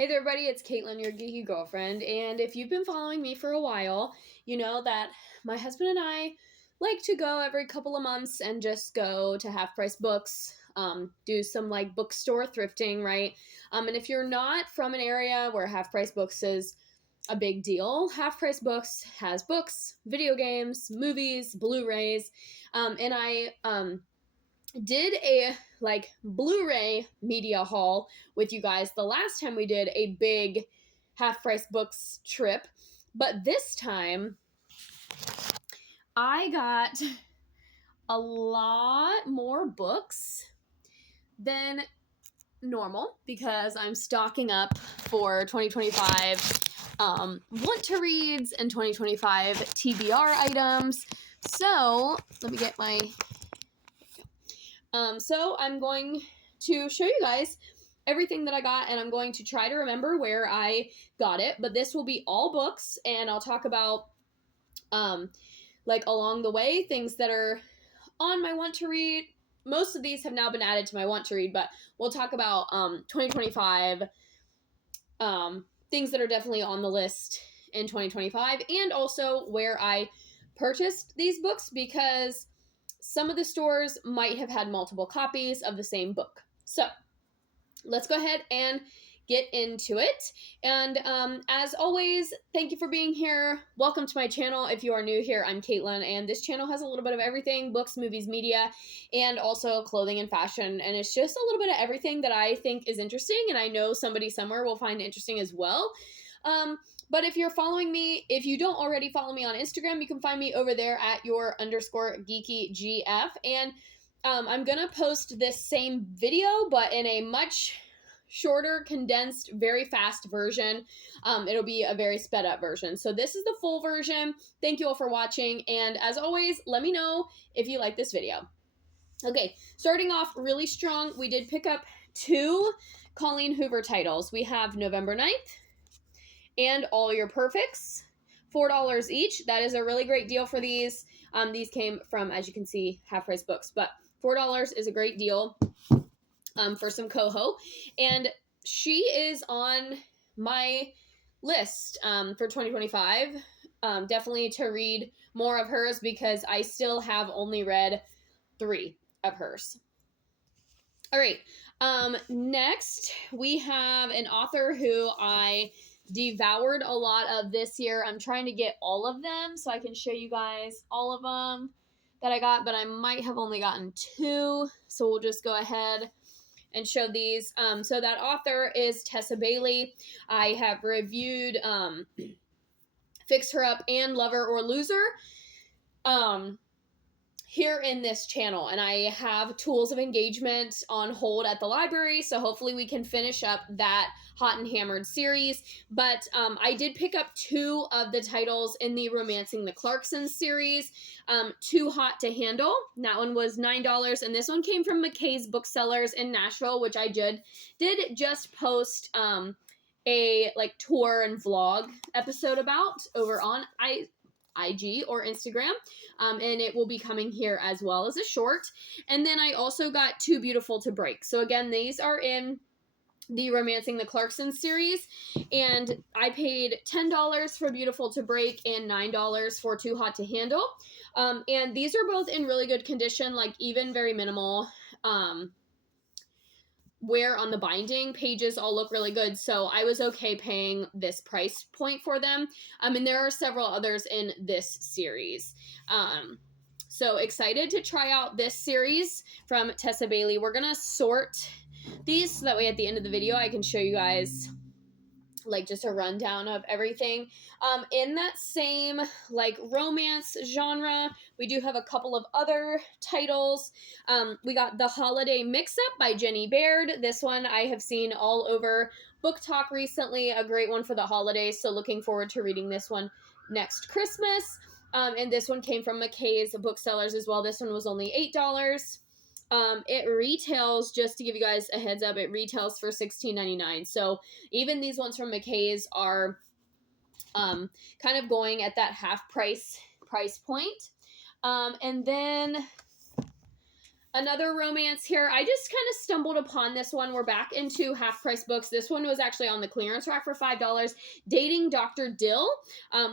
Hey there, everybody, it's Caitlin, your geeky girlfriend, and if you've been following me for a while, you know that my husband and I like to go every couple of months and just go to Half Price Books, do some like bookstore thrifting, right? And if you're not from an area where Half Price Books is a big deal, Half Price Books has books, video games, movies, Blu-rays, and I did a like Blu-ray media haul with you guys the last time we did a big Half Price Books trip, but this time I got a lot more books than normal because I'm stocking up for 2025 want to reads and 2025 TBR items. So let me get my so I'm going to show you guys everything that I got, and I'm going to try to remember where I got it, but this will be all books, and I'll talk about, like along the way, things that are on my want to read. Most of these have now been added to my want to read, but we'll talk about, 2025, things that are definitely on the list in 2025, and also where I purchased these books, because some of the stores might have had multiple copies of the same book. So let's go ahead and get into it. And as always, thank you for being here. Welcome to my channel. If you are new here, I'm Caitlin, and this channel has a little bit of everything: books, movies, media, and also clothing and fashion. And it's just a little bit of everything that I think is interesting, and I know somebody somewhere will find interesting as well. But if you're following me, if you don't already follow me on Instagram, you can find me over there at your_geekygf. And I'm going to post this same video, but in a much shorter, condensed, very fast version. It'll be a very sped up version. So this is the full version. Thank you all for watching. And as always, let me know if you like this video. Okay, starting off really strong, we did pick up 2 Colleen Hoover titles. We have November 9th and All Your Perfects, $4 each. That is a really great deal for these. These came from, as you can see, Half Price Books, but $4 is a great deal for some Coho. And she is on my list for 2025. Definitely to read more of hers, because I still have only read 3 of hers. All right. Next, we have an author who I devoured a lot of this year. I'm trying to get all of them so I can show you guys all of them that I got, but I might have only gotten 2. So we'll just go ahead and show these. So that author is Tessa Bailey. I have reviewed Fix Her Up and Lover or Loser here in this channel, and I have Tools of Engagement on hold at the library, so hopefully we can finish up that Hot and Hammered series. But I did pick up 2 of the titles in the Romancing the Clarksons series. Too Hot to Handle, that one was $9, and this one came from McKay's Booksellers in Nashville, which I did just post a like tour and vlog episode about over on IG or Instagram, and it will be coming here as well as a short. And then I also got Too Beautiful to Break. So again, these are in the Romancing the Clarksons series, and I paid $10 for Beautiful to Break and $9 for Too Hot to Handle. And these are both in really good condition, like even very minimal wear on the binding. Pages all look really good, so I was okay paying this price point for them. And there are several others in this series. So excited to try out this series from Tessa Bailey. We're gonna sort these so that way at the end of the video I can show you guys like just a rundown of everything. In that same like romance genre, we do have a couple of other titles. We got The Holiday Mix-Up by Jenny Baird. This one I have seen all over Book Talk recently. A great one for the holidays, so looking forward to reading this one next Christmas. And this one came from McKay's Booksellers as well. This one was only $8. It retails, just to give you guys a heads up, it retails for $16.99. So even these ones from McKay's are kind of going at that half price point. And then Another romance here. I just kind of stumbled upon this one. We're back into half price books. This one was actually on the clearance rack for $5. Dating Dr. Dill.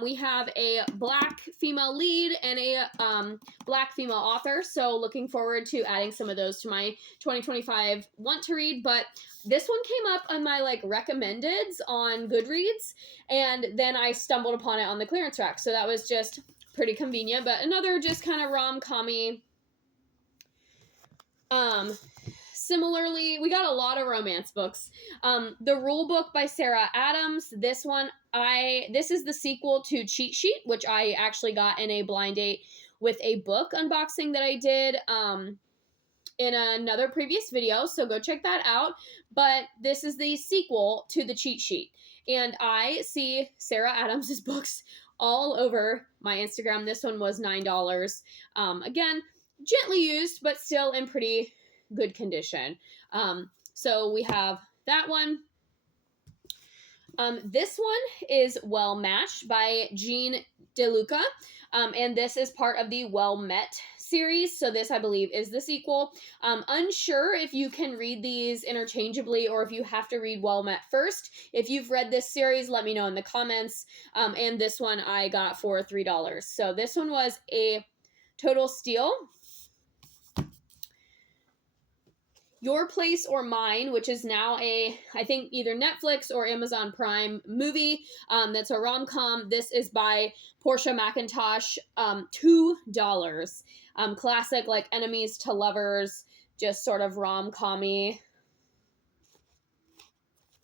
We have a black female lead and a black female author. So looking forward to adding some of those to my 2025 want to read. But this one came up on my like recommendeds on Goodreads, and then I stumbled upon it on the clearance rack. So that was just pretty convenient. But another just kind of rom-com-y. Similarly, we got a lot of romance books. The Rule Book by Sarah Adams. This is the sequel to Cheat Sheet, which I actually got in a blind date with a book unboxing that I did, in another previous video, so go check that out. But this is the sequel to the Cheat Sheet, and I see Sarah Adams's books all over my Instagram. This one was $9. Again, gently used, but still in pretty good condition. So we have that one. This one is Well Matched by Jean DeLuca, and this is part of the Well Met series. So this, I believe, is the sequel. Unsure if you can read these interchangeably or if you have to read Well Met first. If you've read this series, let me know in the comments. And this one I got for $3. So this one was a total steal. Your Place or Mine, which is now I think either Netflix or Amazon Prime movie. That's a rom-com. This is by Portia McIntosh. $2. Classic, like enemies to lovers, just sort of rom-com-y.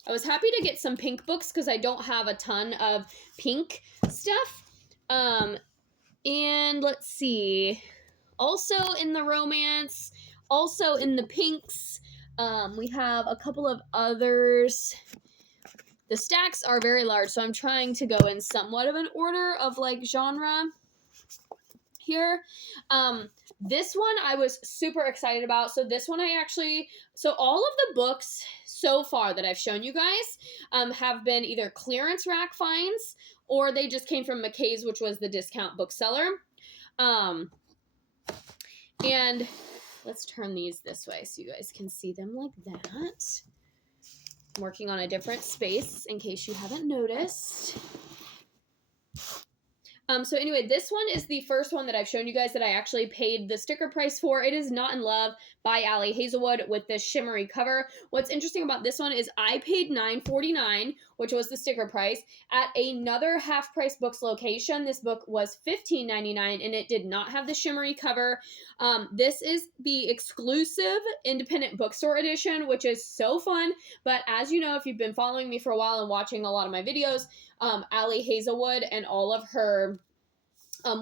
I was happy to get some pink books because I don't have a ton of pink stuff. And let's see. Also in the romance, also in the pinks, we have a couple of others. The stacks are very large, so I'm trying to go in somewhat of an order of like genre here. This one I was super excited about. So this one so all of the books so far that I've shown you guys have been either clearance rack finds or they just came from McKay's, which was the discount bookseller. And let's turn these this way so you guys can see them like that. I'm working on a different space in case you haven't noticed. So anyway, this one is the first one that I've shown you guys that I actually paid the sticker price for. It is Not in Love by Ali Hazelwood with this shimmery cover. What's interesting about this one is I paid $9.49, which was the sticker price, at another half-price books location. This book was $15.99 and it did not have the shimmery cover. This is the exclusive independent bookstore edition, which is so fun. But as you know, if you've been following me for a while and watching a lot of my videos, Ali Hazelwood and all of her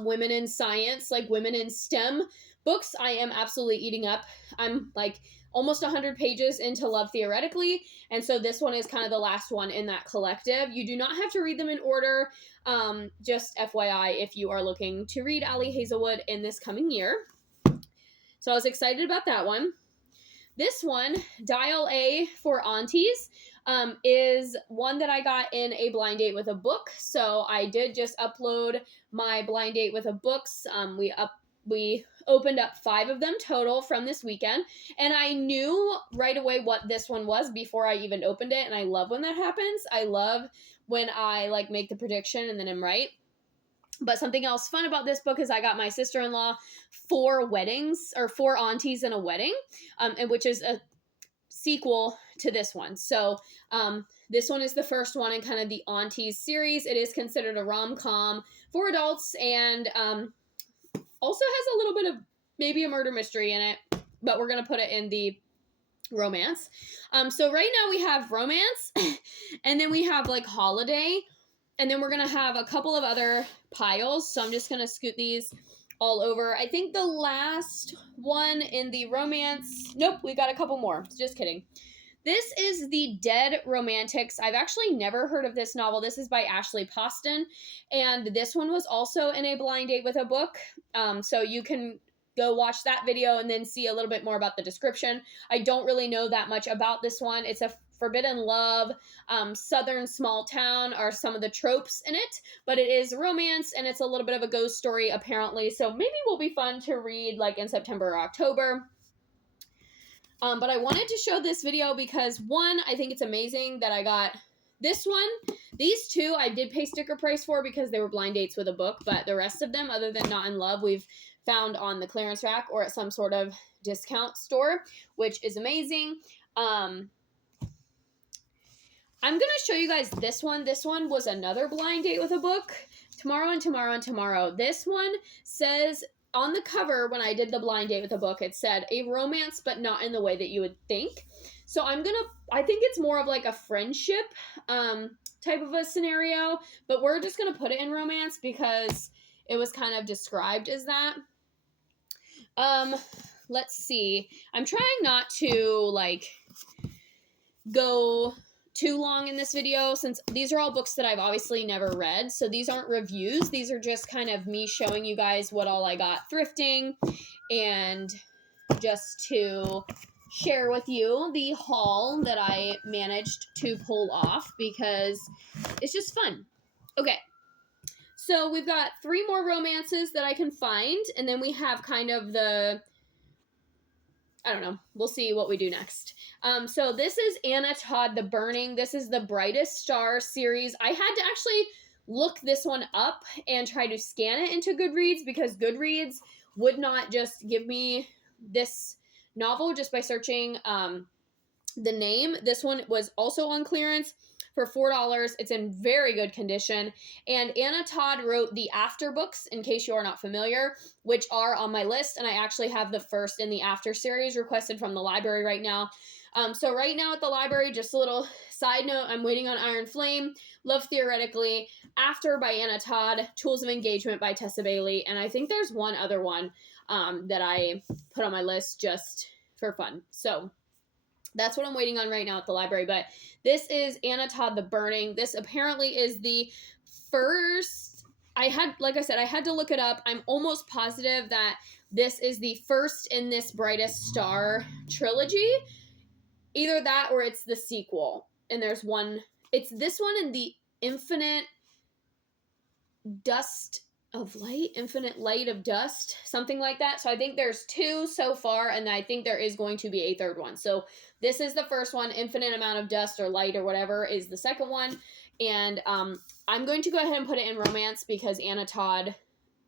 women in science, like women in STEM books, I am absolutely eating up. I'm like almost 100 pages into Love Theoretically, and so this one is kind of the last one in that collective. You do not have to read them in order. Just FYI, if you are looking to read Ali Hazelwood in this coming year. So I was excited about that one. This one, Dial A for Aunties, is one that I got in a blind date with a book. So I did just upload my blind date with a books. We opened up 5 of them total from this weekend, and I knew right away what this one was before I even opened it, and I love when that happens. I love when I like make the prediction and then I'm right. But something else fun about this book is I got my sister-in-law 4 weddings, or 4 aunties in a wedding, and which is a sequel to this one. So this one is the first one in kind of the Aunties series. It is considered a rom-com for adults, and also has a little bit of maybe a murder mystery in it, but we're going to put it in the romance. So right now we have romance, and then we have like holiday, and then we're going to have a couple of other piles. So I'm just going to scoot these all over. I think the last one in the romance, nope, we got a couple more. Just kidding. This is The Dead Romantics. I've actually never heard of this novel. This is by Ashley Poston, and this one was also in a blind date with a book. So you can go watch that video and then see a little bit more about the description. I don't really know that much about this one. It's a forbidden love, southern small town are some of the tropes in it, but it is romance and it's a little bit of a ghost story apparently. So maybe will be fun to read like in September or October. But I wanted to show this video because, one, I think it's amazing that I got this one. These two I did pay sticker price for because they were blind dates with a book, but the rest of them, other than Not in Love, we've found on the clearance rack or at some sort of discount store, which is amazing. I'm going to show you guys this one. This one was another blind date with a book. Tomorrow and Tomorrow and Tomorrow. This one says on the cover, when I did the blind date with a book, it said a romance, but not in the way that you would think. So I think it's more of like a friendship type of a scenario, but we're just going to put it in romance because it was kind of described as that. Let's see. I'm trying not to like go too long in this video since these are all books that I've obviously never read. So these aren't reviews. These are just kind of me showing you guys what all I got thrifting and just to share with you the haul that I managed to pull off because it's just fun. Okay. So we've got 3 more romances that I can find, and then we have kind of the, I don't know, we'll see what we do next. So this is Anna Todd, The Burning. This is the Brightest Star series. I had to actually look this one up and try to scan it into Goodreads because Goodreads would not just give me this novel just by searching the name. This one was also on clearance for $4. It's in very good condition. And Anna Todd wrote the After books, in case you are not familiar, which are on my list. And I actually have the first in the After series requested from the library right now. So right now at the library, just a little side note, I'm waiting on Iron Flame, Love Theoretically, After by Anna Todd, Tools of Engagement by Tessa Bailey, and I think there's one other one that I put on my list just for fun. So that's what I'm waiting on right now at the library. But this is Anna Todd, The Burning. This apparently is the first, like I said, I had to look it up. I'm almost positive that this is the first in this Brightest Star trilogy. Either that or it's the sequel. And there's one, it's this one and the Infinite Dust of Light, Infinite Light of Dust, something like that. So I think there's 2 so far, and I think there is going to be a 3rd one. So this is the first one, Infinite Amount of Dust or Light or whatever is the second one. And I'm going to go ahead and put it in romance because Anna Todd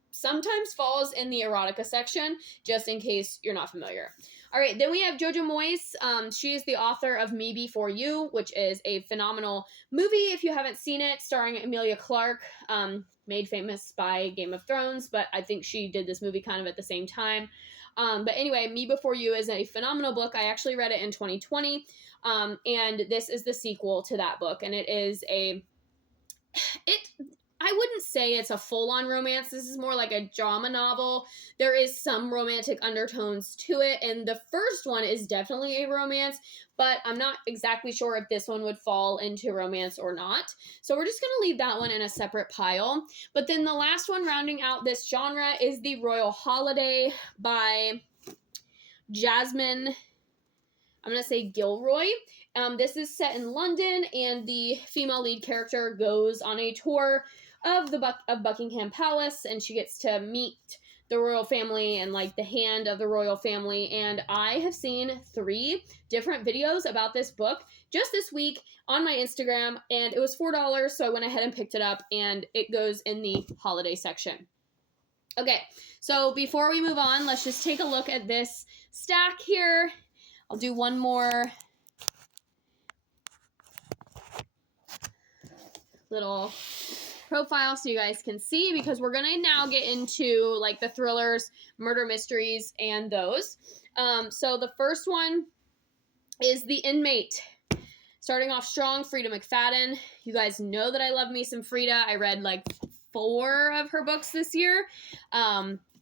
sometimes falls in the erotica section, just in case you're not familiar. All right, then we have Jojo Moyes. She is the author of Me Before You, which is a phenomenal movie if you haven't seen it, starring Emilia Clarke, made famous by Game of Thrones, but I think she did this movie kind of at the same time. But anyway, Me Before You is a phenomenal book. I actually read it in 2020, and this is the sequel to that book, and it is I wouldn't say it's a full-on romance. This is more like a drama novel. There is some romantic undertones to it, and the first one is definitely a romance, but I'm not exactly sure if this one would fall into romance or not. So we're just going to leave that one in a separate pile. But then the last one rounding out this genre is The Royal Holiday by Jasmine, I'm going to say Gilroy. This is set in London, and the female lead character goes on a tour of Buckingham Palace, and she gets to meet the royal family and like the hand of the royal family. And I have seen 3 different videos about this book just this week on my Instagram, and it was $4, so I went ahead and picked it up, and it goes in the holiday section. Okay, so before we move on, let's just take a look at this stack here. I'll do one more little profile so you guys can see, because we're gonna now get into like the thrillers, murder mysteries, and those. So the first one is The Inmate. Starting off strong, Frida McFadden. You guys know that I love me some Frida. I read like 4 of her books this year.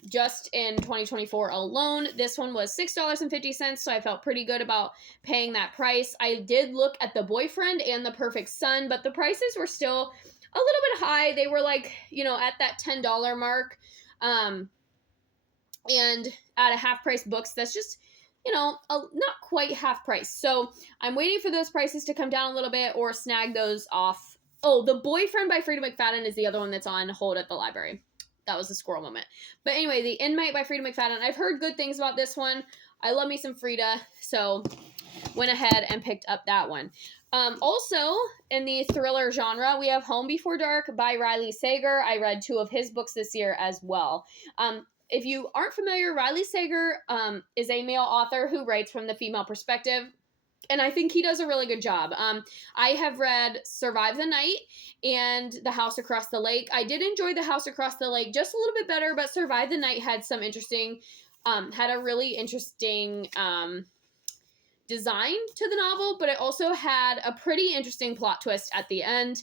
Just in 2024 alone. This one was $6.50, so I felt pretty good about paying that price. I did look at The Boyfriend and The Perfect Son, but the prices were still a little bit high. They were like, at that $10 mark. And at a half price books, that's just, not quite half price. So I'm waiting for those prices to come down a little bit or snag those off. Oh, The Boyfriend by Frida McFadden is the other one that's on hold at the library. That was a squirrel moment. But anyway, The Inmate by Frida McFadden. I've heard good things about this one. I love me some Frida, so went ahead and picked up that one. Also, in the thriller genre, we have Home Before Dark by Riley Sager. I read 2 of his books this year as well. If you aren't familiar, Riley Sager is a male author who writes from the female perspective, and I think he does a really good job. I have read Survive the Night and The House Across the Lake. I did enjoy The House Across the Lake just a little bit better, but Survive the Night had some interesting, had a really interesting design to the novel, but it also had a pretty interesting plot twist at the end.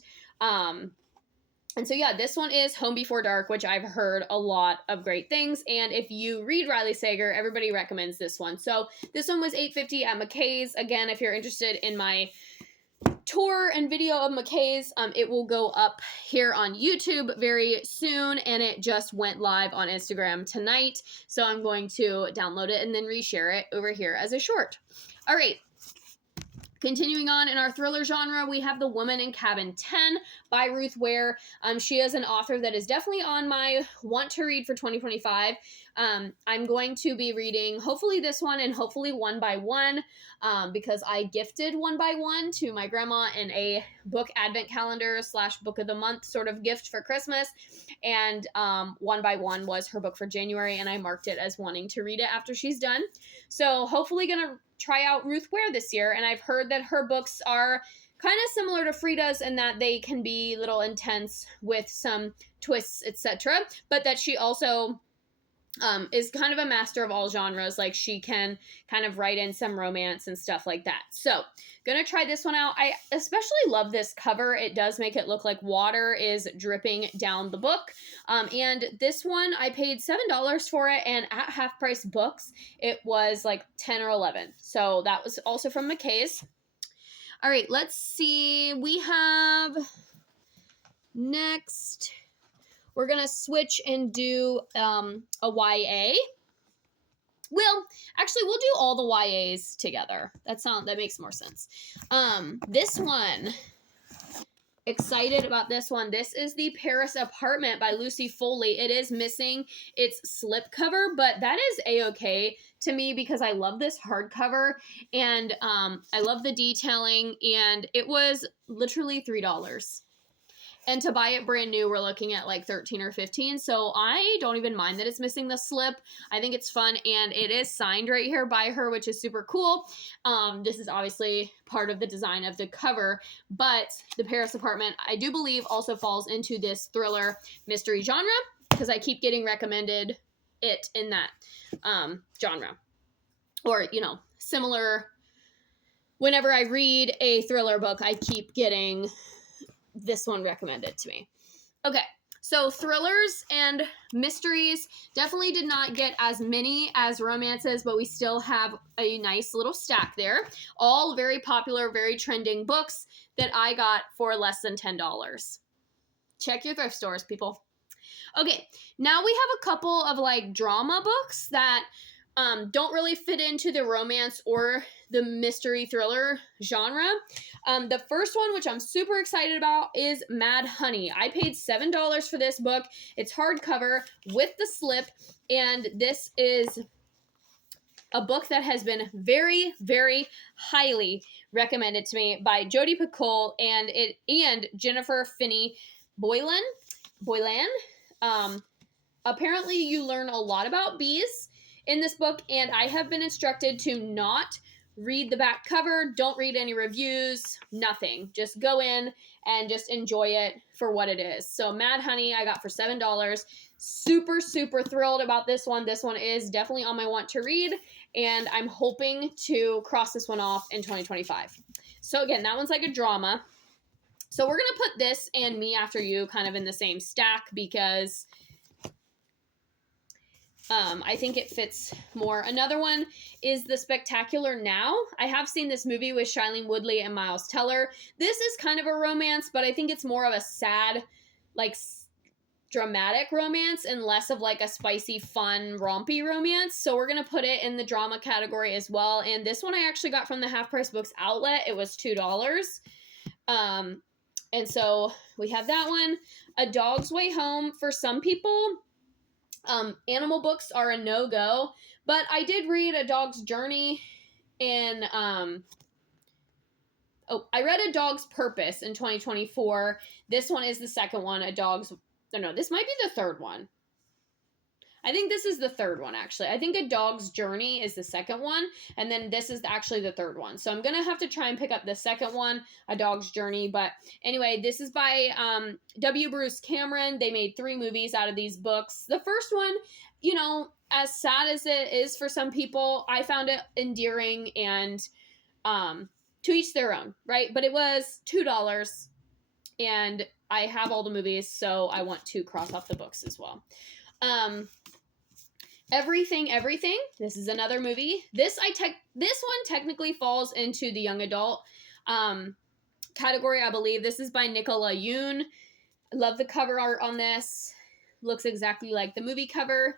And so, yeah, this one is Home Before Dark, which I've heard a lot of great things. And if you read Riley Sager, everybody recommends this one. So this one was $8.50 at McKay's. Again, if you're interested in my tour and video of McKay's, it will go up here on YouTube very soon, and it just went live on Instagram tonight. So I'm going to download it and then reshare it over here as a short. All right. Continuing on in our thriller genre, we have The Woman in Cabin 10 by Ruth Ware. She is an author that is definitely on my want to read for 2025. I'm going to be reading hopefully this one and hopefully One by One, because I gifted One by One to my grandma in a book advent calendar / book of the month sort of gift for Christmas. And One by One was her book for January, and I marked it as wanting to read it after she's done. So hopefully gonna try out Ruth Ware this year, and I've heard that her books are kind of similar to Frida's in that they can be a little intense with some twists, etc., but that she also is kind of a master of all genres. Like, she can kind of write in some romance and stuff like that. So gonna try this one out. I especially love this cover. It does make it look like water is dripping down the book. And this one, I paid $7 for it, and at Half Price Books, it was like 10 or 11. So that was also from McKay's. All right, let's see. We have next, we're going to switch and do a YA. Well, actually, we'll do all the YAs together. That makes more sense. This one, excited about this one. This is The Paris Apartment by Lucy Foley. It is missing its slipcover, but that is a-okay to me because I love this hardcover, and I love the detailing, and it was literally $3. And to buy it brand new, we're looking at like 13 or 15. So I don't even mind that it's missing the slip. I think it's fun, and it is signed right here by her, which is super cool. This is obviously part of the design of the cover, but The Paris Apartment, I do believe, also falls into this thriller mystery genre because I keep getting recommended it in that genre. Or, similar. Whenever I read a thriller book, I keep getting this one recommended to me. Okay, so thrillers and mysteries definitely did not get as many as romances, but we still have a nice little stack there. All very popular, very trending books that I got for less than $10. Check your thrift stores, people. Okay, now we have a couple of like drama books that don't really fit into the romance or the mystery thriller genre. The first one, which I'm super excited about, is Mad Honey. I paid $7 for this book. It's hardcover with the slip, and this is a book that has been very, very highly recommended to me by Jodi Picoult and Jennifer Finney Boylan. Apparently, you learn a lot about bees in this book, and I have been instructed to not read the back cover, don't read any reviews, nothing. Just go in and just enjoy it for what it is. So Mad Honey I got for $7. Super, super thrilled about this one. This one is definitely on my want to read, and I'm hoping to cross this one off in 2025. So again, that one's like a drama. So we're going to put this and Me After You kind of in the same stack because I think it fits more. Another one is The Spectacular Now. I have seen this movie with Shailene Woodley and Miles Teller. This is kind of a romance, but I think it's more of a sad, like dramatic romance and less of like a spicy, fun, rompy romance. So we're going to put it in the drama category as well. And this one I actually got from the Half Price Books outlet. It was $2. And so we have that one. A Dog's Way Home. For some people, animal books are a no-go, But I did read A Dog's Journey in, I read A Dog's Purpose in 2024. This one is the second one. This might be the third one. I think this is the third one, actually. I think A Dog's Journey is the second one, and then this is actually the third one. So I'm going to have to try and pick up the second one, A Dog's Journey. But anyway, this is by W. Bruce Cameron. They made 3 movies out of these books. The first one, as sad as it is for some people, I found it endearing, and to each their own, right? But it was $2, and I have all the movies, so I want to cross off the books as well. Everything. This is another movie. This one technically falls into the young adult category, I believe. This is by Nicola Yoon. I love the cover art on this. Looks exactly like the movie cover.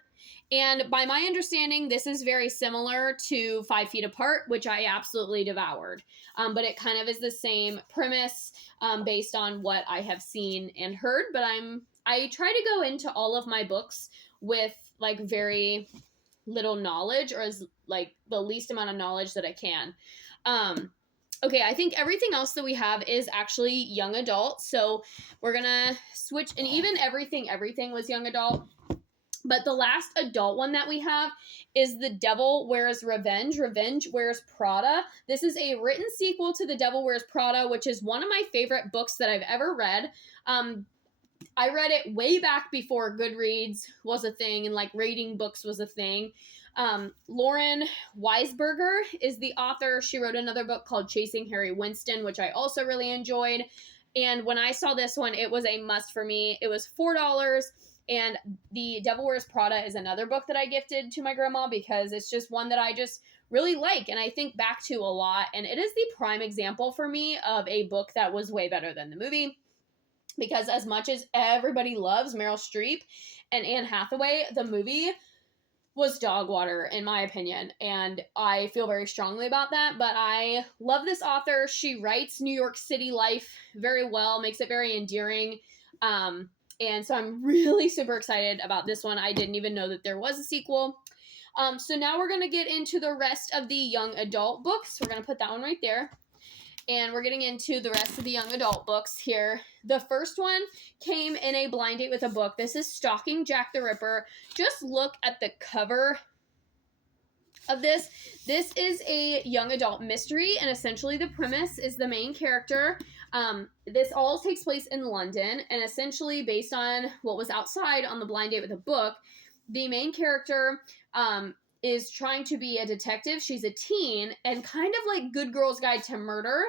And by my understanding, this is very similar to 5 Feet Apart, which I absolutely devoured. But it kind of is the same premise based on what I have seen and heard. But I try to go into all of my books with like very little knowledge, or as like the least amount of knowledge that I can. Okay, I think everything else that we have is actually young adult. So we're gonna switch, and even everything was young adult. But the last adult one that we have is The Devil Wears Revenge. Revenge Wears Prada. This is a written sequel to The Devil Wears Prada, which is one of my favorite books that I've ever read. I read it way back before Goodreads was a thing and like rating books was a thing. Lauren Weisberger is the author. She wrote another book called Chasing Harry Winston, which I also really enjoyed. And when I saw this one, it was a must for me. It was $4. And The Devil Wears Prada is another book that I gifted to my grandma because it's just one that I just really like and I think back to a lot. And it is the prime example for me of a book that was way better than the movie. Because as much as everybody loves Meryl Streep and Anne Hathaway, the movie was dog water, in my opinion. And I feel very strongly about that. But I love this author. She writes New York City life very well, makes it very endearing. And so I'm really super excited about this one. I didn't even know that there was a sequel. So now we're going to get into the rest of the young adult books. We're going to put that one right there. And we're getting into the rest of the young adult books here. The first one came in a blind date with a book. This is Stalking Jack the Ripper. Just look at the cover of this. This is a young adult mystery, and essentially the premise is the main character. This all takes place in London, and essentially based on what was outside on the blind date with a book, the main character is trying to be a detective. She's a teen, and kind of like Good Girl's Guide to Murder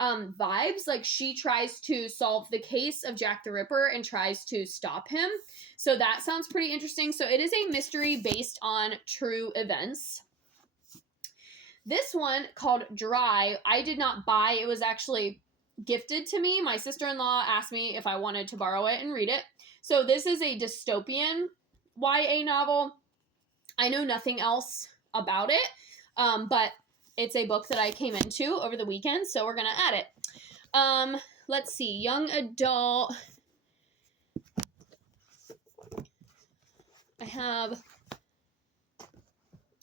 vibes. Like she tries to solve the case of Jack the Ripper and tries to stop him. So that sounds pretty interesting. So it is a mystery based on true events. This one called Dry, I did not buy. It was actually gifted to me. My sister-in-law asked me if I wanted to borrow it and read it. So this is a dystopian YA novel. I know nothing else about it, but it's a book that I came into over the weekend, so we're going to add it. Let's see, young adult. I have,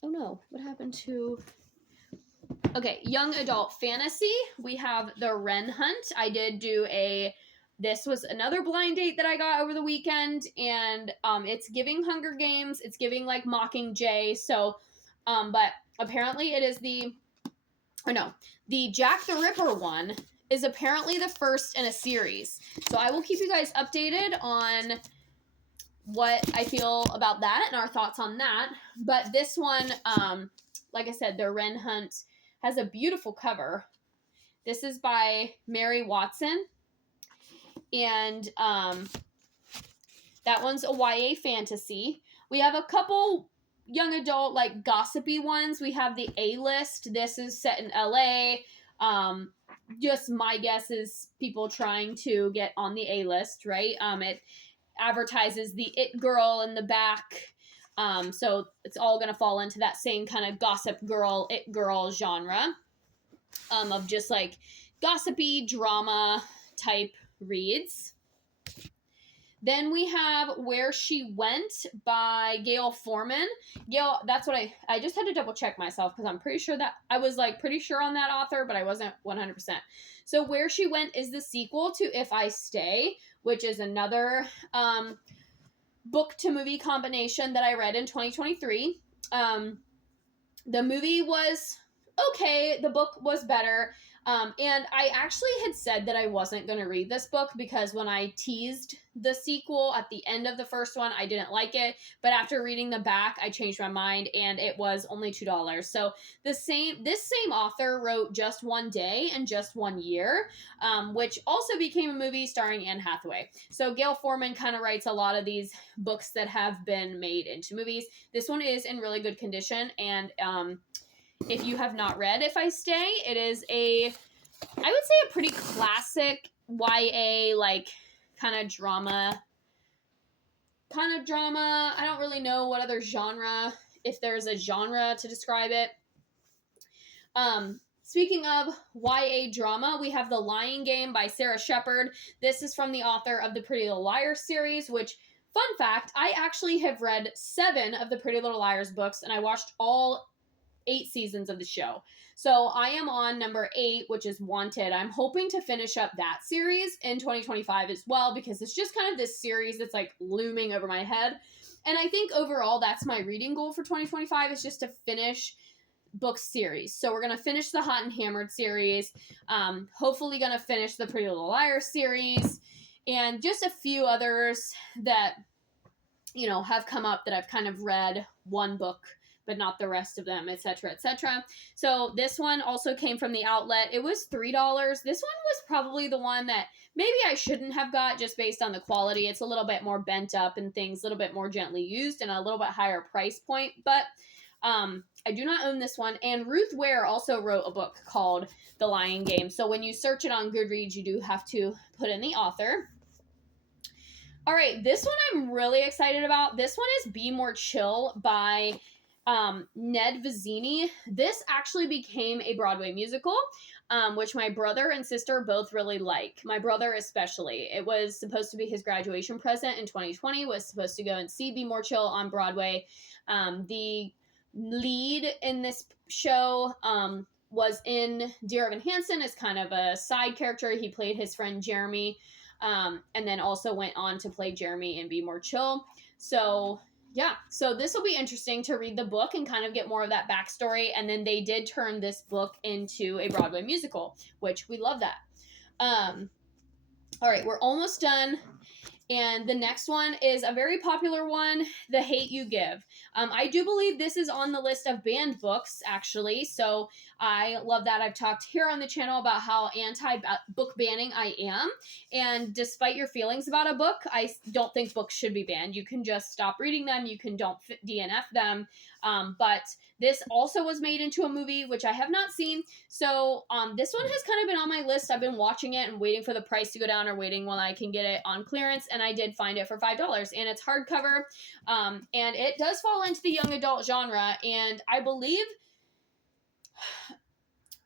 oh no, what happened to, okay, young adult fantasy. We have The Wren Hunt. I did do this was another blind date that I got over the weekend, and it's giving Hunger Games. It's giving like Mockingjay. So, but apparently it is the Jack the Ripper one is apparently the first in a series. So I will keep you guys updated on what I feel about that and our thoughts on that. But this one, like I said, The Wren Hunt has a beautiful cover. This is by Mary Watson. And that one's a YA fantasy. We have a couple young adult, like gossipy ones. We have the A-List. This is set in LA. Just my guess is people trying to get on the A-List, right? It advertises the it girl in the back. So it's all going to fall into that same kind of gossip girl, it girl genre of just like gossipy drama type reads. Then we have Where She Went by Gail Forman. Gail, that's what I just had to double check myself because I'm pretty sure that I was like pretty sure on that author, but I wasn't 100%. So Where She Went is the sequel to If I Stay, which is another book to movie combination that I read in 2023. The movie was okay. The book was better. And I actually had said that I wasn't going to read this book because when I teased the sequel at the end of the first one, I didn't like it. But after reading the back, I changed my mind and it was only $2. So this same author wrote Just One Day and Just One Year, which also became a movie starring Anne Hathaway. So Gail Forman kind of writes a lot of these books that have been made into movies. This one is in really good condition, and if you have not read If I Stay, it is I would say a pretty classic YA, like, kind of drama. I don't really know what other genre, if there's a genre to describe it. Speaking of YA drama, we have The Lying Game by Sarah Shepard. This is from the author of the Pretty Little Liars series, which, fun fact, I actually have read 7 of the Pretty Little Liars books, and I watched all 8 seasons of the show. So I am on number 8, which is Wanted. I'm hoping to finish up that series in 2025 as well, because it's just kind of this series that's like looming over my head. And I think overall that's my reading goal for 2025, is just to finish book series. So we're going to finish the Hot and Hammered series. Hopefully going to finish the Pretty Little Liars series, and just a few others that, you know, have come up that I've kind of read one book but not the rest of them, etc., etc. So this one also came from the outlet. It was $3. This one was probably the one that maybe I shouldn't have got, just based on the quality. It's a little bit more bent up and things, a little bit more gently used and a little bit higher price point. But I do not own this one. And Ruth Ware also wrote a book called The Lying Game. So when you search it on Goodreads, you do have to put in the author. All right, this one I'm really excited about. This one is Be More Chill by Ned Vizzini. This actually became a Broadway musical, which my brother and sister both really like. My brother especially. It was supposed to be his graduation present in 2020, was supposed to go and see Be More Chill on Broadway. The lead in this show was in Dear Evan Hansen as kind of a side character. He played his friend Jeremy, and then also went on to play Jeremy in Be More Chill. So yeah, so this will be interesting to read the book and kind of get more of that backstory. And then they did turn this book into a Broadway musical, which we love that. All right, we're almost done. And the next one is a very popular one, The Hate U Give. I do believe this is on the list of banned books, actually. So I love that. I've talked here on the channel about how anti-book banning I am. And despite your feelings about a book, I don't think books should be banned. You can just stop reading them. You can don't DNF them. But this also was made into a movie, which I have not seen. So this one has kind of been on my list. I've been watching it and waiting for the price to go down, or waiting when I can get it on clearance. And I did find it for $5. And it's hardcover. And it does fall into the young adult genre. And I believe,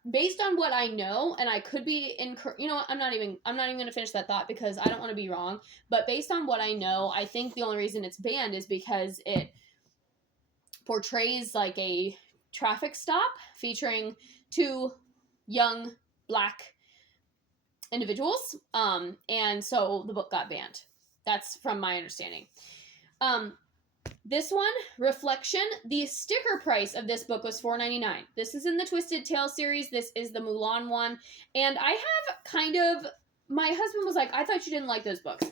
based on what I know, and I could be you know what, I'm not even going to finish that thought because I don't want to be wrong. But based on what I know, I think the only reason it's banned is because it portrays like a traffic stop featuring 2 young Black individuals. And so the book got banned. That's from my understanding. This one, Reflection, the sticker price of this book was $4.99. This is in the Twisted Tale series. This is the Mulan one. And I have kind of, my husband was like, I thought you didn't like those books.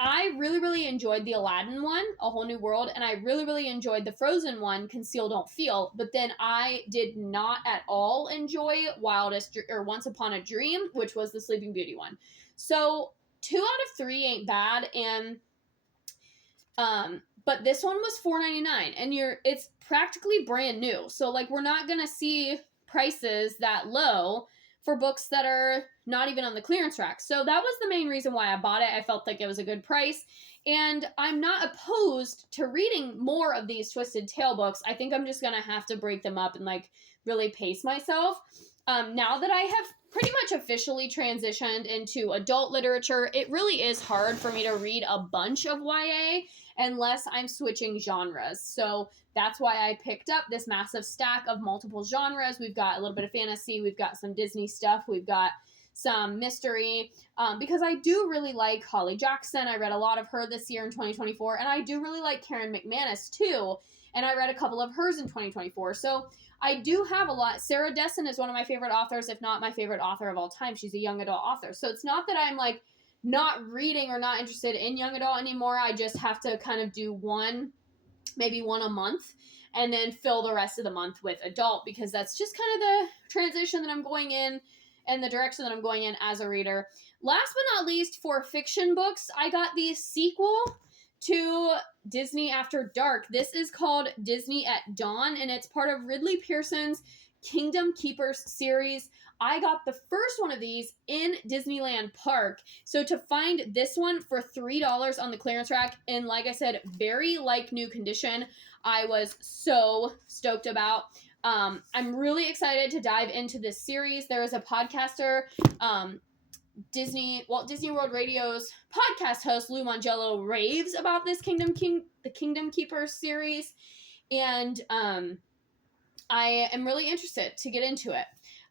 I really, really enjoyed the Aladdin one, A Whole New World, and I really, really enjoyed the Frozen one, Conceal Don't Feel, but then I did not at all enjoy Once Upon a Dream, which was the Sleeping Beauty one. So 2 out of 3 ain't bad, and but this one was $4.99, and it's practically brand new. So like, we're not gonna see prices that low for books that are not even on the clearance rack. So that was the main reason why I bought it. I felt like it was a good price, and I'm not opposed to reading more of these Twisted Tale books. I think I'm just gonna have to break them up and like really pace myself. Now that I have pretty much officially transitioned into adult literature, it really is hard for me to read a bunch of YA unless I'm switching genres. So that's why I picked up this massive stack of multiple genres. We've got a little bit of fantasy, we've got some Disney stuff, we've got some mystery, because I do really like Holly Jackson. I read a lot of her this year in 2024, and I do really like Karen McManus too, and I read a couple of hers in 2024. So I do have a lot. Sarah Dessen is one of my favorite authors, if not my favorite author of all time. She's a young adult author. So it's not that I'm like not reading or not interested in young adult anymore. I just have to kind of do maybe one a month, and then fill the rest of the month with adult, because that's just kind of the transition that I'm going in and the direction that I'm going in as a reader. Last but not least, for fiction books, I got the sequel to Disney After Dark. This is called Disney at Dawn, and it's part of Ridley Pearson's Kingdom Keepers series. I got the first one of these in Disneyland Park. So to find this one for $3 on the clearance rack, and like I said, very like new condition, I was so stoked about. I'm really excited to dive into this series. There is a podcaster, Walt Disney World Radio's podcast host Lou Mongello raves about this the Kingdom Keepers series, and I am really interested to get into it.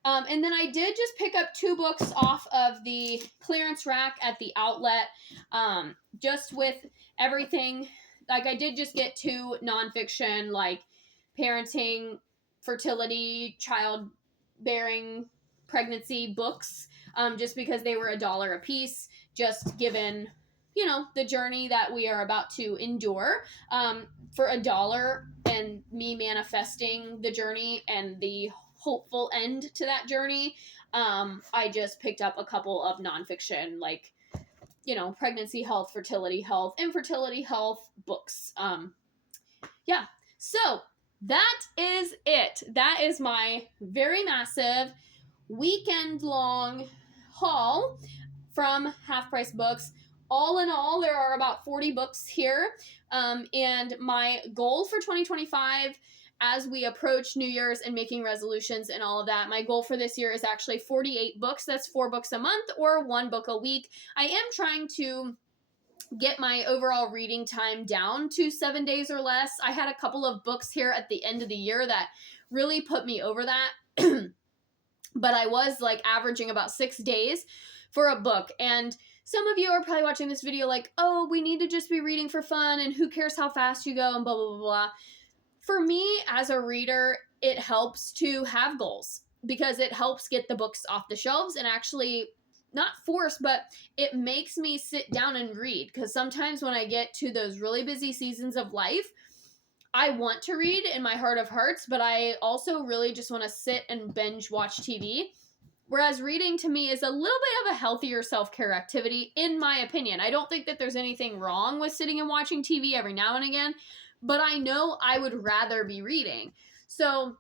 And then I did just pick up 2 books off of the clearance rack at the outlet, just with everything. Like, I did just get 2 nonfiction, like parenting, fertility, childbearing, pregnancy books, just because they were $1 a piece, just given, the journey that we are about to endure, for $1, and me manifesting the journey and the hopeful end to that journey. I just picked up a couple of nonfiction, like, pregnancy health, fertility health, infertility health books. Yeah. So that is it. That is my very massive weekend long haul from Half Price Books. All in all, there are about 40 books here. And my goal for 2025, as we approach New Year's and making resolutions and all of that, my goal for this year is actually 48 books. That's 4 books a month or 1 book a week. I am trying to get my overall reading time down to 7 days or less. I had a couple of books here at the end of the year that really put me over that. But I was like averaging about 6 days for a book. And some of you are probably watching this video like, oh, we need to just be reading for fun and who cares how fast you go and blah, blah, blah, blah. For me, as a reader, it helps to have goals, because it helps get the books off the shelves and actually not force, but it makes me sit down and read. Because sometimes when I get to those really busy seasons of life, I want to read in my heart of hearts, but I also really just want to sit and binge watch TV. Whereas reading to me is a little bit of a healthier self-care activity, in my opinion. I don't think that there's anything wrong with sitting and watching TV every now and again, but I know I would rather be reading. So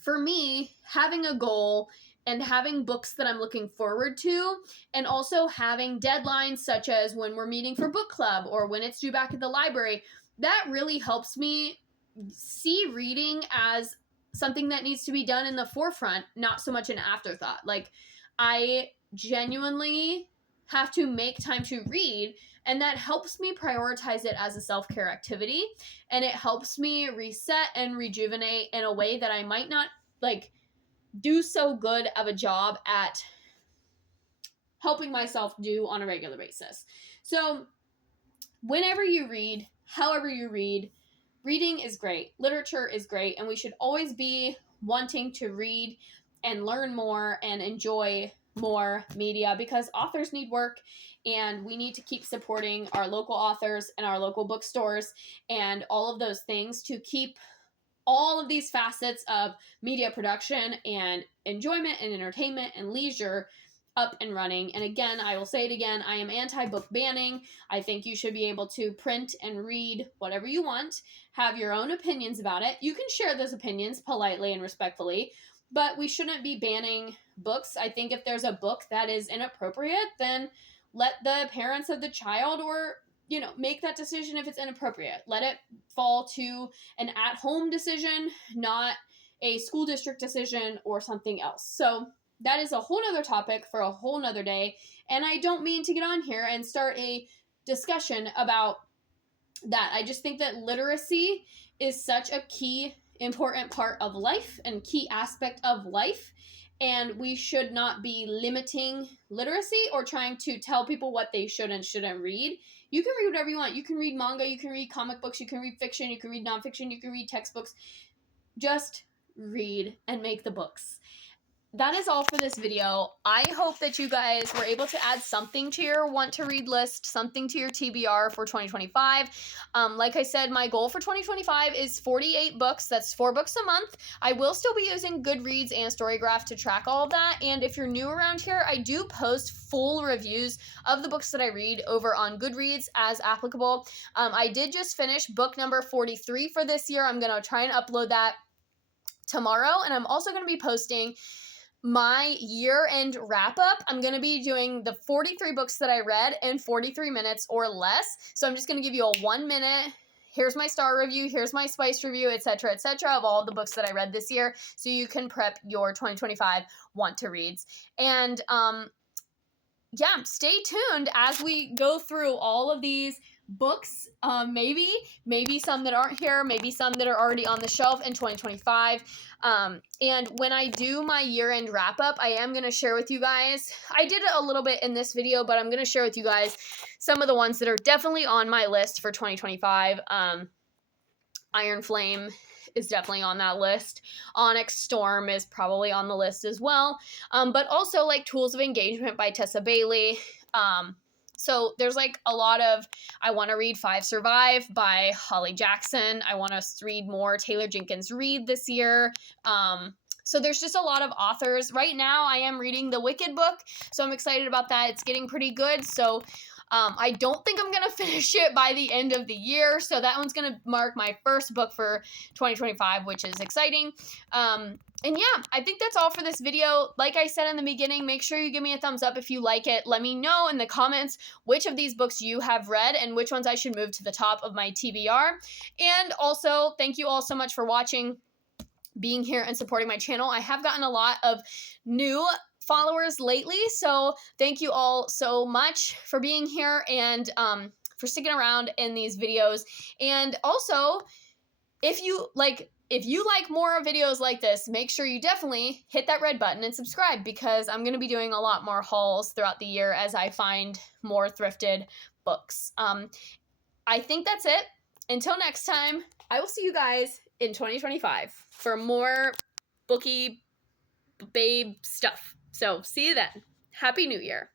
for me, having a goal and having books that I'm looking forward to, and also having deadlines such as when we're meeting for book club or when it's due back at the library, that really helps me see reading as something that needs to be done in the forefront, not so much an afterthought. Like, I genuinely have to make time to read, and that helps me prioritize it as a self-care activity, and it helps me reset and rejuvenate in a way that I might not like do so good of a job at helping myself do on a regular basis. So whenever you read, however you read, reading is great. Literature is great, and we should always be wanting to read and learn more and enjoy more media, because authors need work, and we need to keep supporting our local authors and our local bookstores and all of those things to keep all of these facets of media production and enjoyment and entertainment and leisure up and running. And again, I will say it again, I am anti-book banning. I think you should be able to print and read whatever you want, have your own opinions about it. You can share those opinions politely and respectfully, but we shouldn't be banning books. I think if there's a book that is inappropriate, then let the parents of the child or make that decision if it's inappropriate. Let it fall to an at-home decision, not a school district decision or something else. So that is a whole nother topic for a whole nother day. And I don't mean to get on here and start a discussion about that. I just think that literacy is such a key, important part of life and key aspect of life. And we should not be limiting literacy or trying to tell people what they should and shouldn't read. You can read whatever you want. You can read manga, you can read comic books, you can read fiction, you can read nonfiction, you can read textbooks. Just read and make the books. That is all for this video. I hope that you guys were able to add something to your want to read list, something to your TBR for 2025. Like I said, my goal for 2025 is 48 books. That's 4 books a month. I will still be using Goodreads and Storygraph to track all of that. And if you're new around here, I do post full reviews of the books that I read over on Goodreads as applicable. I did just finish book number 43 for this year. I'm going to try and upload that tomorrow. And I'm also going to be posting my year-end wrap-up. I'm going to be doing the 43 books that I read in 43 minutes or less. So I'm just going to give you a 1 minute, here's my star review, here's my spice review, etc., of all the books that I read this year, so you can prep your 2025 want-to-reads. And yeah, stay tuned as we go through all of these books, maybe some that aren't here, maybe some that are already on the shelf in 2025. And when I do my year-end wrap-up, I am going to share with you guys, I did it a little bit in this video, but I'm going to share with you guys some of the ones that are definitely on my list for 2025. Iron Flame is definitely on that list. Onyx Storm is probably on the list as well. But also like Tools of Engagement by Tessa Bailey. So there's like a lot of, I want to read 5 Survive by Holly Jackson. I want to read more Taylor Jenkins Reid this year. So there's just a lot of authors. Right now I am reading the Wicked book, so I'm excited about that. It's getting pretty good. So I don't think I'm going to finish it by the end of the year. So that one's going to mark my first book for 2025, which is exciting. And yeah, I think that's all for this video. Like I said in the beginning, make sure you give me a thumbs up if you like it. Let me know in the comments which of these books you have read and which ones I should move to the top of my TBR. And also, thank you all so much for watching, being here, and supporting my channel. I have gotten a lot of new followers lately, so thank you all so much for being here and for sticking around in these videos. And also, if you like more videos like this, make sure you definitely hit that red button and subscribe, because I'm going to be doing a lot more hauls throughout the year as I find more thrifted books. I think that's it. Until next time, I will see you guys in 2025 for more bookie babe stuff. So see you then. Happy New Year.